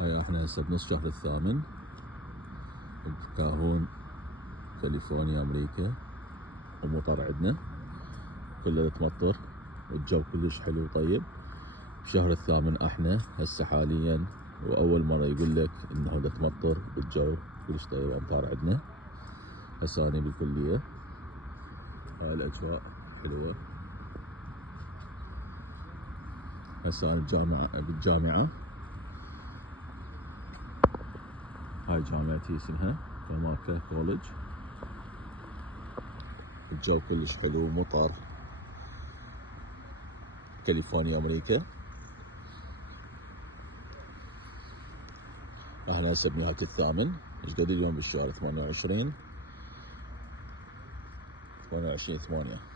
هاي احنا هسه بنص شهر الثامن بكاهون كاليفورنيا امريكا، ومطر عندنا كله تمطر والجو كلش حلو وطيب. بشهر الثامن احنا هسه حاليا، واول مرة يقول لك انه دا تمطر والجو كلش طيب امطار عندنا. هسه اني بالكلية، هاي الاجواء حلوة. هسه انا بالجامعة، هاي جامعتي اسمها كاماكا كولج. الجو كلش حلو، مطر كاليفورنيا امريكا. احنا هسه بنهاية الثامن. ايش قد اليوم بالشهر؟ 28 8.